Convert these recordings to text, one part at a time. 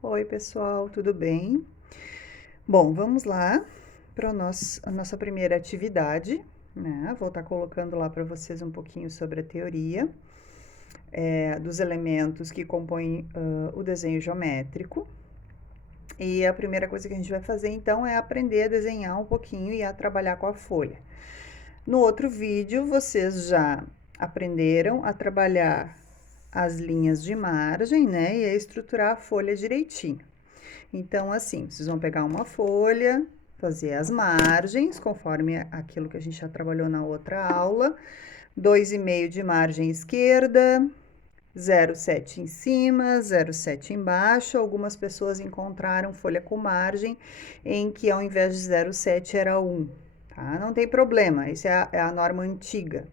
Oi, pessoal, tudo bem? Bom, vamos lá para a nossa primeira atividade, né? Vou estar colocando lá para vocês um pouquinho sobre a teoria dos elementos que compõem o desenho geométrico. E a primeira coisa que a gente vai fazer, então, é aprender a desenhar um pouquinho e a trabalhar com a folha. No outro vídeo, vocês já aprenderam a trabalhar as linhas de margem, né? E a estruturar a folha direitinho. Então, assim, vocês vão pegar uma folha, fazer as margens, conforme aquilo que a gente já trabalhou na outra aula. 2,5 de margem esquerda, 0,7 em cima, 0,7 embaixo. Algumas pessoas encontraram folha com margem em que ao invés de 0,7 era 1, tá? Não tem problema, essa é a norma antiga.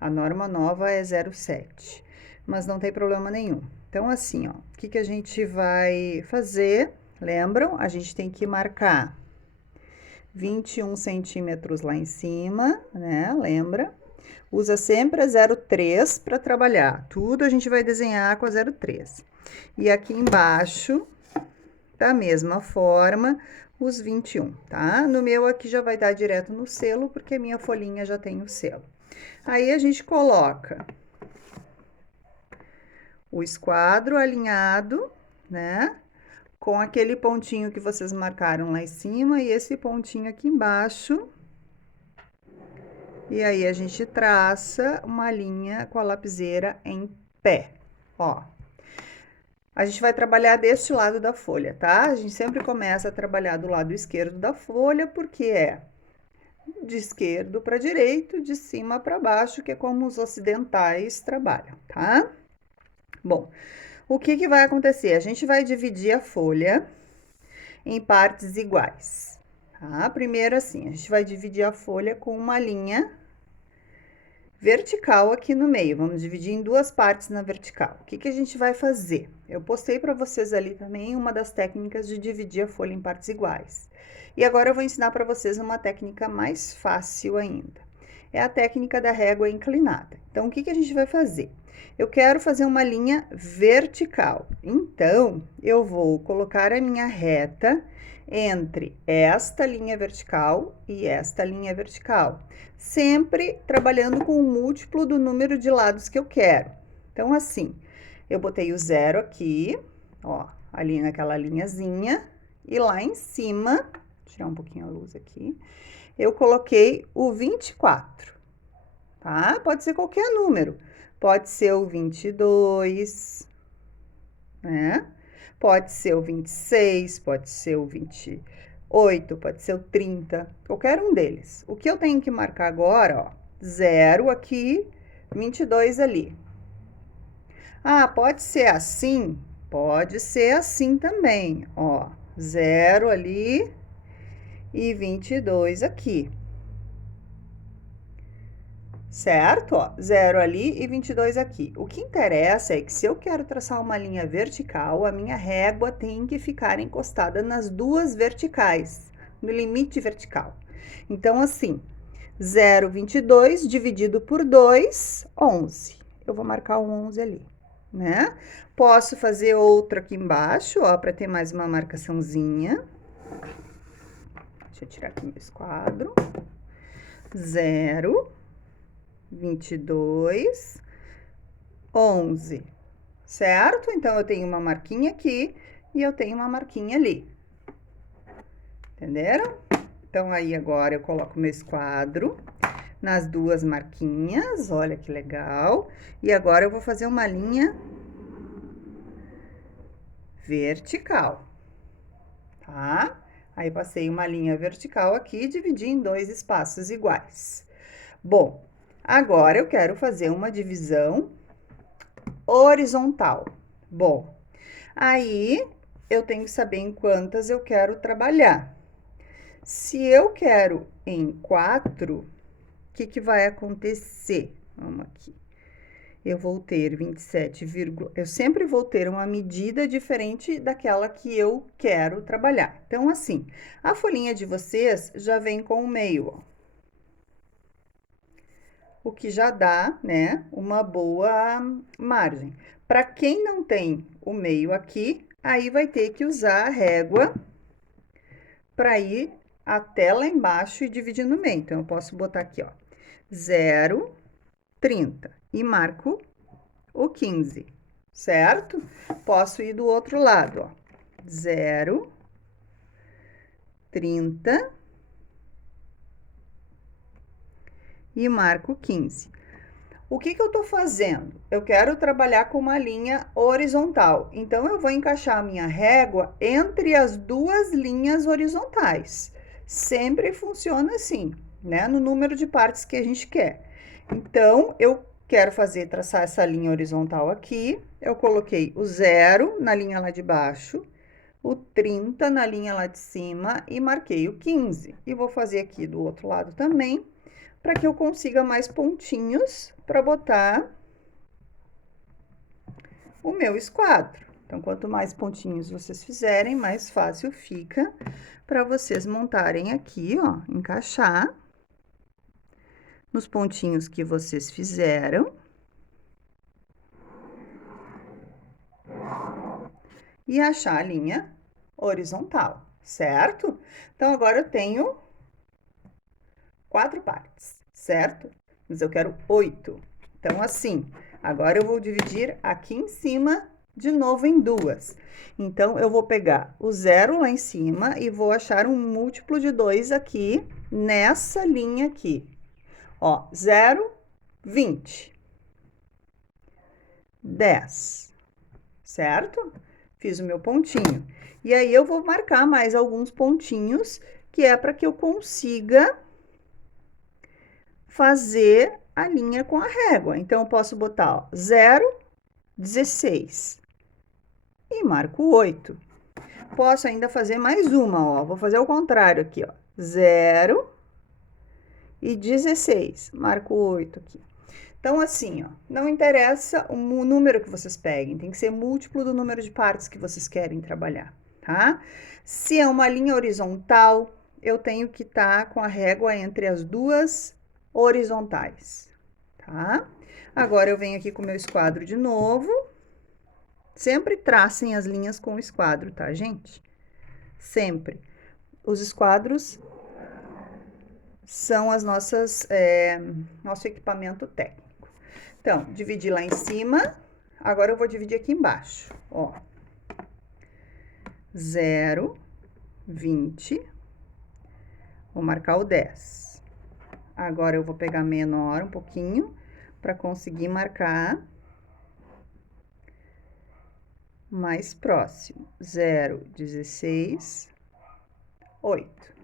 A norma nova é 0,7, mas não tem problema nenhum. Então, assim, ó, o que a gente vai fazer? Lembram? A gente tem que marcar 21 centímetros lá em cima, né? Lembra? Usa sempre a 0,3 para trabalhar. Tudo a gente vai desenhar com a 0,3. E aqui embaixo, da mesma forma, os 21, tá? No meu aqui já vai dar direto no selo, porque minha folhinha já tem o selo. Aí a gente coloca o esquadro alinhado, né? Com aquele pontinho que vocês marcaram lá em cima e esse pontinho aqui embaixo. E aí a gente traça uma linha com a lapiseira em pé, ó. A gente vai trabalhar deste lado da folha, tá? A gente sempre começa a trabalhar do lado esquerdo da folha, porque é de esquerdo para direito, de cima para baixo, que é como os ocidentais trabalham, tá? Bom, o que vai acontecer? A gente vai dividir a folha em partes iguais, tá? Primeiro assim, a gente vai dividir a folha com uma linha vertical aqui no meio. Vamos dividir em duas partes na vertical. O que a gente vai fazer? Eu postei para vocês ali também uma das técnicas de dividir a folha em partes iguais. E agora eu vou ensinar para vocês uma técnica mais fácil ainda. É a técnica da régua inclinada. Então, o que a gente vai fazer? Eu quero fazer uma linha vertical. Então, eu vou colocar a minha reta entre esta linha vertical e esta linha vertical, sempre trabalhando com o múltiplo do número de lados que eu quero. Então, assim, eu botei o 0 aqui, ó, ali naquela linhazinha, e lá em cima, vou tirar um pouquinho a luz aqui, eu coloquei o 24, tá? Pode ser qualquer número, pode ser o 22, né? Pode ser o 26, pode ser o 28, pode ser o 30, qualquer um deles. O que eu tenho que marcar agora, ó, 0 aqui, 22 ali. Ah, pode ser assim? Pode ser assim também, ó, 0 ali e 22 aqui. Certo? Ó, 0 ali e 22 aqui. O que interessa é que se eu quero traçar uma linha vertical, a minha régua tem que ficar encostada nas duas verticais, no limite vertical. Então, assim, 0,22 dividido por 2, 11. Eu vou marcar o 11 ali, né? Posso fazer outro aqui embaixo, ó, para ter mais uma marcaçãozinha. Deixa eu tirar aqui meu esquadro. 0, 22, 11, certo? Então, eu tenho uma marquinha aqui e eu tenho uma marquinha ali. Entenderam? Então, aí agora eu coloco meu esquadro nas duas marquinhas, olha que legal. E agora eu vou fazer uma linha vertical, tá? Aí, passei uma linha vertical aqui e dividi em dois espaços iguais. Bom, agora eu quero fazer uma divisão horizontal. Bom, aí eu tenho que saber em quantas eu quero trabalhar. Se eu quero em 4, o que vai acontecer? Vamos aqui. Eu vou ter 27, eu sempre vou ter uma medida diferente daquela que eu quero trabalhar. Então, assim, a folhinha de vocês já vem com o meio, ó. O que já dá, né, uma boa margem. Para quem não tem o meio aqui, aí vai ter que usar a régua para ir até lá embaixo e dividir no meio. Então, eu posso botar aqui, ó, 0,30 e marco o 15, certo? Posso ir do outro lado, ó, 0,30 e marco 15. O que eu tô fazendo? Eu quero trabalhar com uma linha horizontal, então eu vou encaixar a minha régua entre as duas linhas horizontais. Sempre funciona assim, né? No número de partes que a gente quer. Então, eu quero traçar essa linha horizontal aqui. Eu coloquei o 0 na linha lá de baixo, o 30 na linha lá de cima e marquei o 15. E vou fazer aqui do outro lado também, para que eu consiga mais pontinhos para botar o meu esquadro. Então, quanto mais pontinhos vocês fizerem, mais fácil fica para vocês montarem aqui, ó, encaixar nos pontinhos que vocês fizeram. E achar a linha horizontal, certo? Então, agora eu tenho 4 partes, certo? Mas eu quero 8. Então, assim, agora eu vou dividir aqui em cima de novo em duas. Então, eu vou pegar o 0 lá em cima e vou achar um múltiplo de 2 aqui, nessa linha aqui. Ó, 0, 20. 10, certo? Fiz o meu pontinho. E aí, eu vou marcar mais alguns pontinhos, que é para que eu consiga fazer a linha com a régua. Então, eu posso botar, ó, 0, 16 e marco 8. Posso ainda fazer mais uma, ó, vou fazer o contrário aqui, ó, 0 e 16, marco 8 aqui. Então, assim, ó, não interessa o número que vocês peguem, tem que ser múltiplo do número de partes que vocês querem trabalhar, tá? Se é uma linha horizontal, eu tenho que estar com a régua entre as duas horizontais, tá? Agora, eu venho aqui com o meu esquadro de novo. Sempre tracem as linhas com o esquadro, tá, gente? Sempre. Os esquadros são as nossas, nosso equipamento técnico. Então, dividi lá em cima, agora eu vou dividir aqui embaixo, ó. 0, 20, vou marcar o 10. Agora, eu vou pegar menor um pouquinho, para conseguir marcar mais próximo. 0, 16, 8.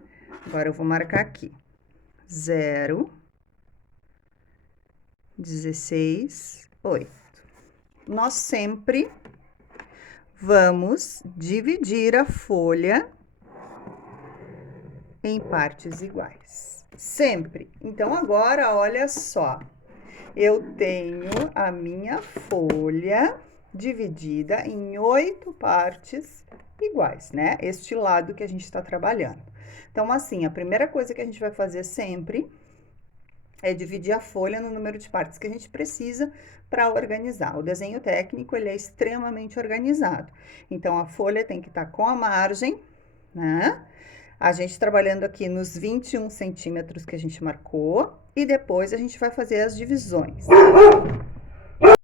Agora, eu vou marcar aqui. 0, 16, 8. Nós sempre vamos dividir a folha em partes iguais. Sempre. Então, agora, olha só. Eu tenho a minha folha dividida em 8 partes iguais, né? Este lado que a gente está trabalhando. Então, assim, a primeira coisa que a gente vai fazer sempre é dividir a folha no número de partes que a gente precisa para organizar. O desenho técnico, ele é extremamente organizado. Então, a folha tem que estar com a margem, né? A gente trabalhando aqui nos 21 centímetros que a gente marcou, e depois a gente vai fazer as divisões.